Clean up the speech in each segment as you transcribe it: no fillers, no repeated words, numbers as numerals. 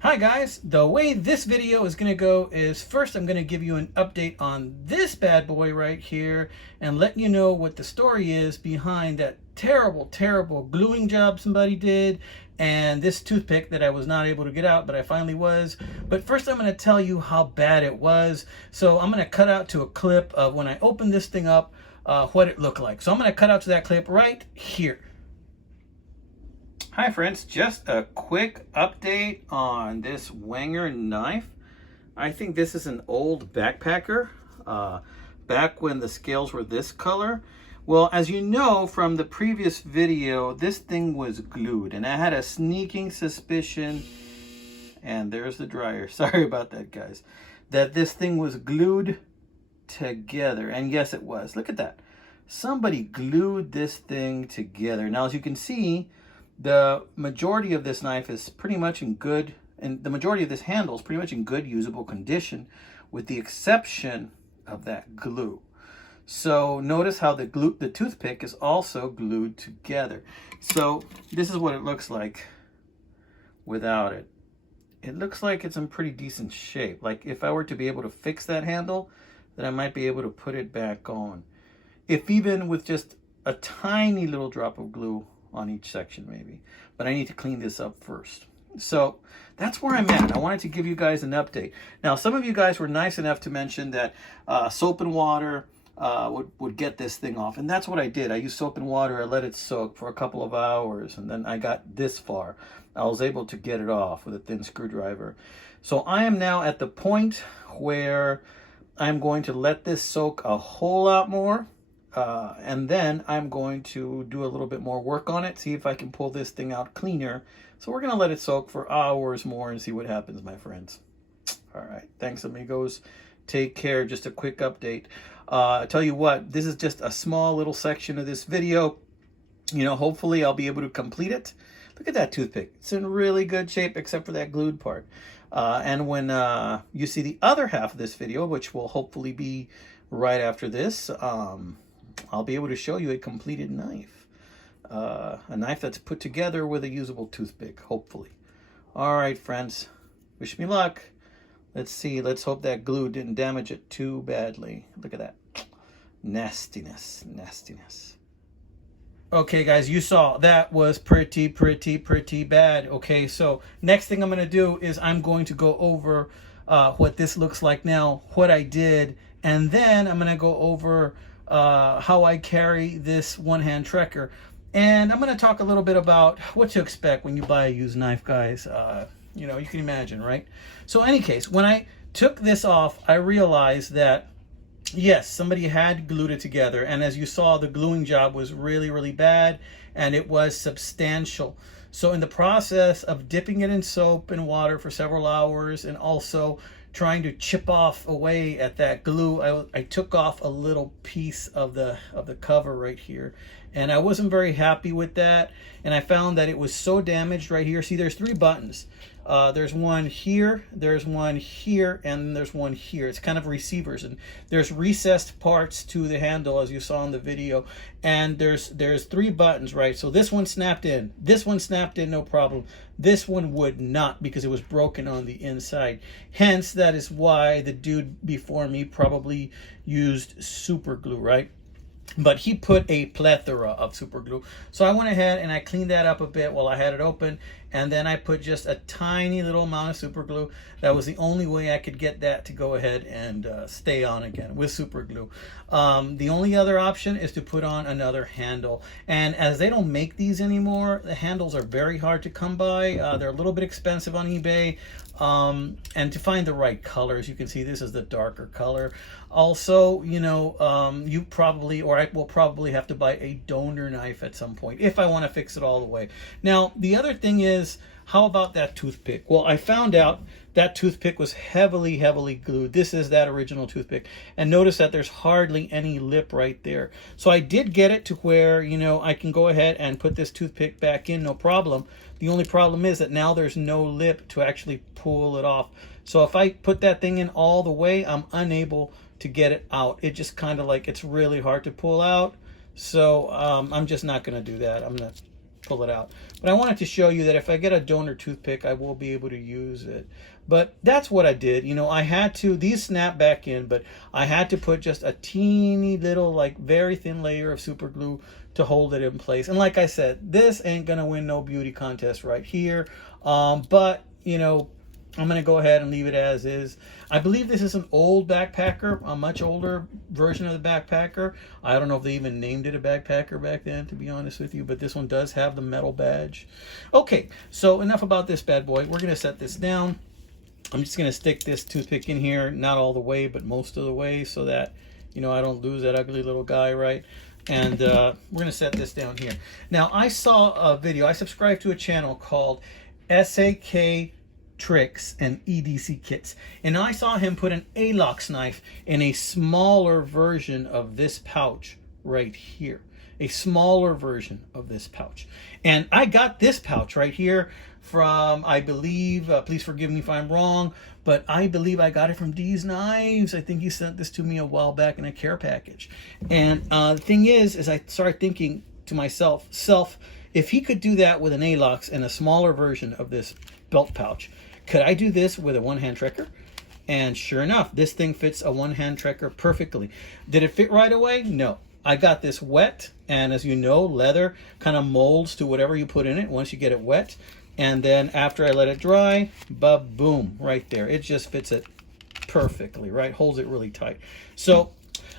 Hi guys, the way this video is going to go is first I'm going to give you an update on this bad boy right here and let you know what the story is behind that terrible gluing job somebody did and this toothpick that I was not able to get out, but I finally was. But first I'm going to tell you how bad it was. So I'm going to cut out to a clip of when I opened this thing up, what it looked like. So I'm going to cut out to that clip right here. Hi friends, just a quick update on this Wenger knife. I think this is an old backpacker, back when the scales were this color. Well, as you know from the previous video, this thing was glued and I had a sneaking suspicion, and there's the dryer, sorry about that guys, that this thing was glued together. And yes, it was. Look at that. Somebody glued this thing together. Now, as you can see, the majority of this knife is pretty much in good, and the majority of this handle is pretty much in good usable condition, with the exception of that glue. So notice how the toothpick is also glued together. So this is what it looks like without it. It looks like it's in pretty decent shape. Like if I were to be able to fix that handle, then I might be able to put it back on. If even with just a tiny little drop of glue on each section maybe, but I need to clean this up first. So that's where I'm at. I wanted to give you guys an update. Now, some of you guys were nice enough to mention that soap and water would get this thing off, and that's what I did. I used soap and water. I let it soak for a couple of hours, and then I got this far. I was able to get it off with a thin screwdriver. So I am now at the point where I'm going to let this soak a whole lot more. And then I'm going to do a little bit more work on it, see if I can pull this thing out cleaner. So we're going to let it soak for hours more and see what happens, my friends. All right. Thanks, amigos. Take care. Just a quick update. I tell you what, this is just a small little section of this video. You know, hopefully I'll be able to complete it. Look at that toothpick. It's in really good shape except for that glued part. And when you see the other half of this video, which will hopefully be right after this, I'll be able to show you a completed knife. A knife that's put together with a usable toothpick, hopefully. All right, friends. Wish me luck. Let's see. Let's hope that glue didn't damage it too badly. Look at that. Nastiness. Okay, guys, you saw that was pretty bad. Okay, so next thing I'm going to do is I'm going to go over what this looks like now, what I did, and then I'm going to go over how I carry this one-hand trekker, and I'm going to talk a little bit about what to expect when you buy a used knife, guys. You know, you can imagine, right? So in any case, when I took this off, I realized that yes, somebody had glued it together, and as you saw, the gluing job was really bad, and it was substantial. So in the process of dipping it in soap and water for several hours and also trying to chip off away at that glue, I took off a little piece of the cover right here, and I wasn't very happy with that. And I found that it was so damaged right here. See, there's 3 buttons. There's one here, there's one here, and there's one here. It's kind of receivers, and there's recessed parts to the handle, as you saw in the video. And there's 3 buttons, right? So this one snapped in. This one snapped in, no problem. This one would not, because it was broken on the inside. Hence, that is why the dude before me probably used super glue, right? But he put a plethora of super glue. So I went ahead and I cleaned that up a bit while I had it open, and then I put just a tiny little amount of super glue. That was the only way I could get that to go ahead and stay on again with super glue. The only other option is to put on another handle, and as they don't make these anymore, the handles are very hard to come by. They're a little bit expensive on eBay. And to find the right colors, you can see this is the darker color. Also, you know, you probably, or I will probably have to buy a donor knife at some point if I want to fix it all the way. Now, the other thing is, how about that toothpick? Well, I found out that toothpick was heavily glued. This is that original toothpick. And notice that there's hardly any lip right there. So I did get it to where, you know, I can go ahead and put this toothpick back in, no problem. The only problem is that now there's no lip to actually pull it off. So if I put that thing in all the way, I'm unable to get it out. It just kind of like, it's really hard to pull out. So I'm just not going to do that. I'm going to pull it out. But I wanted to show you that if I get a donor toothpick, I will be able to use it. But that's what I did. You know, I had to, these snap back in, but I had to put just a teeny little, like very thin layer of super glue to hold it in place. And like I said, this ain't gonna win no beauty contest right here. But, you know, I'm going to go ahead and leave it as is. I believe this is an old backpacker, a much older version of the backpacker. I don't know if they even named it a backpacker back then, to be honest with you, but this one does have the metal badge. Okay, so enough about this bad boy. We're going to set this down. I'm just going to stick this toothpick in here, not all the way, but most of the way, so that, you know, I don't lose that ugly little guy, right? And we're going to set this down here. Now, I saw a video. I subscribed to a channel called SAK Tricks and EDC Kits, and I saw him put an ALOX knife in a smaller version of this pouch right here, a smaller version of this pouch. And I got this pouch right here from, I believe, please forgive me if I'm wrong, but I believe I got it from D's Knives. I think he sent this to me a while back in a care package. And the thing is I started thinking to myself, if he could do that with an ALOX and a smaller version of this belt pouch, could I do this with a one-hand trekker? And sure enough, this thing fits a one-hand trekker perfectly. Did it fit right away? No. I got this wet, and as you know, leather kind of molds to whatever you put in it once you get it wet. And then after I let it dry, boom, right there. It just fits it perfectly, right? Holds it really tight. So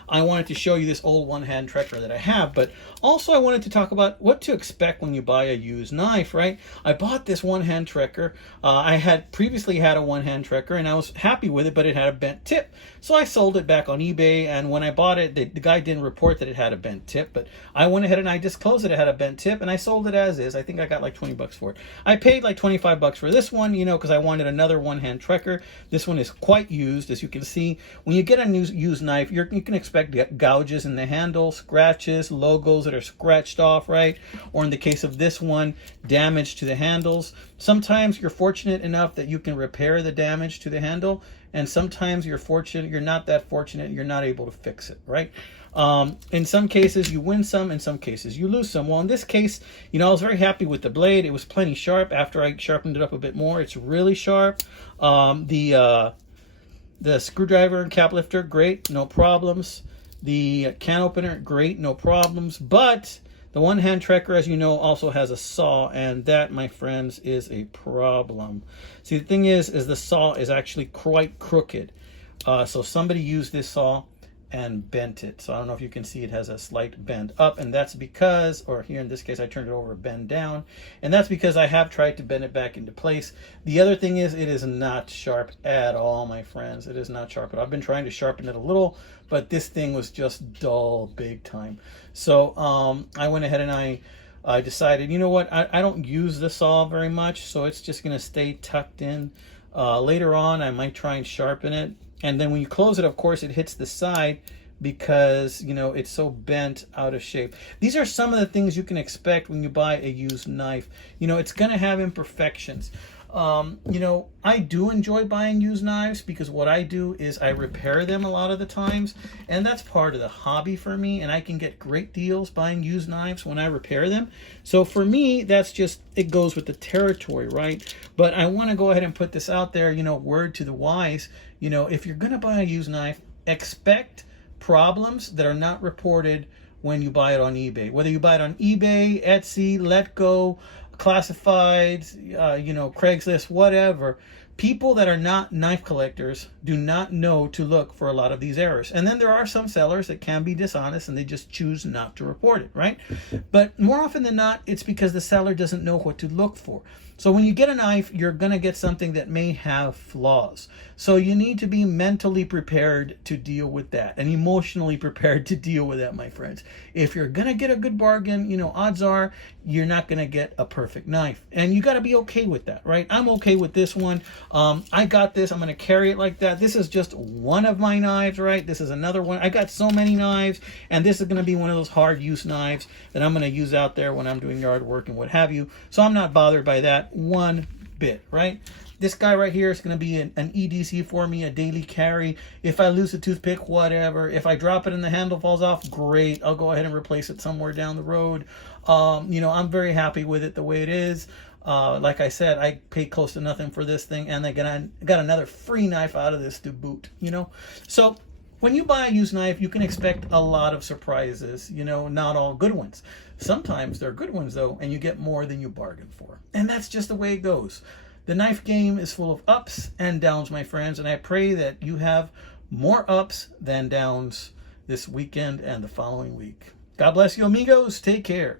I wanted to show you this old one-hand trekker that I have, but also I wanted to talk about what to expect when you buy a used knife, right? I bought this one-hand trekker. I had previously had a one-hand trekker, and I was happy with it, but it had a bent tip. So I sold it back on eBay, and when I bought it, the guy didn't report that it had a bent tip, but I went ahead and I disclosed that it had a bent tip, and I sold it as is. I think I got like 20 bucks for it. I paid like 25 bucks for this one, you know, because I wanted another one-hand trekker. This one is quite used, as you can see. When you get a new used knife, you can expect gouges in the handle, scratches, logos that are scratched off, right? Or in the case of this one, damage to the handles. Sometimes you're fortunate enough that you can repair the damage to the handle, and sometimes you're not that fortunate, you're not able to fix it, right? In some cases you win some, in some cases you lose some. Well, in this case, you know, I was very happy with the blade. It was plenty sharp. After I sharpened it up a bit more, it's really sharp. The screwdriver and cap lifter, great, no problems. The can opener, great, no problems. But the one-hand trekker, as you know, also has a saw, and that, my friends, is a problem. See, the thing is the saw is actually quite crooked. So somebody used this saw and bent it. So I don't know if you can see it has a slight bend up, and that's because, or here in this case I turned it over, bend down, and that's because I have tried to bend it back into place. The other thing is it is not sharp at all, my friends. It is not sharp. I've been trying to sharpen it a little, but this thing was just dull big time. So I went ahead and I decided, you know what, I don't use the saw very much, so it's just going to stay tucked in. Later on I might try and sharpen it. And then when you close it, of course, it hits the side because, you know, it's so bent out of shape. These are some of the things you can expect when you buy a used knife. You know, it's going to have imperfections. You know, I do enjoy buying used knives because what I do is I repair them a lot of the times, and that's part of the hobby for me, and I can get great deals buying used knives when I repair them. So for me, that's just, it goes with the territory, right? But I want to go ahead and put this out there, you know, word to the wise. You know, if you're going to buy a used knife, expect problems that are not reported when you buy it on eBay. Whether you buy it on eBay, Etsy, Letgo, classifieds, you know, Craigslist, whatever. People that are not knife collectors do not know to look for a lot of these errors. And then there are some sellers that can be dishonest and they just choose not to report it, right? But more often than not, it's because the seller doesn't know what to look for. So when you get a knife, you're going to get something that may have flaws. So you need to be mentally prepared to deal with that and emotionally prepared to deal with that, my friends. If you're going to get a good bargain, you know, odds are you're not going to get a perfect knife. And you got to be okay with that, right? I'm okay with this one. I got this. I'm going to carry it like that. This is just one of my knives, right? This is another one. I got so many knives, and this is going to be one of those hard use knives that I'm going to use out there when I'm doing yard work and what have you. So I'm not bothered by that one bit, right? This guy right here is going to be an EDC for me, a daily carry. If I lose a toothpick, whatever. If I drop it and the handle falls off, great. I'll go ahead and replace it somewhere down the road. I'm very happy with it the way it is. Like I said, I paid close to nothing for this thing, and I got another free knife out of this to boot, So when you buy a used knife, you can expect a lot of surprises, not all good ones. Sometimes they're good ones, though, and you get more than you bargained for. And that's just the way it goes. The knife game is full of ups and downs, my friends, and I pray that you have more ups than downs this weekend and the following week. God bless you, amigos. Take care.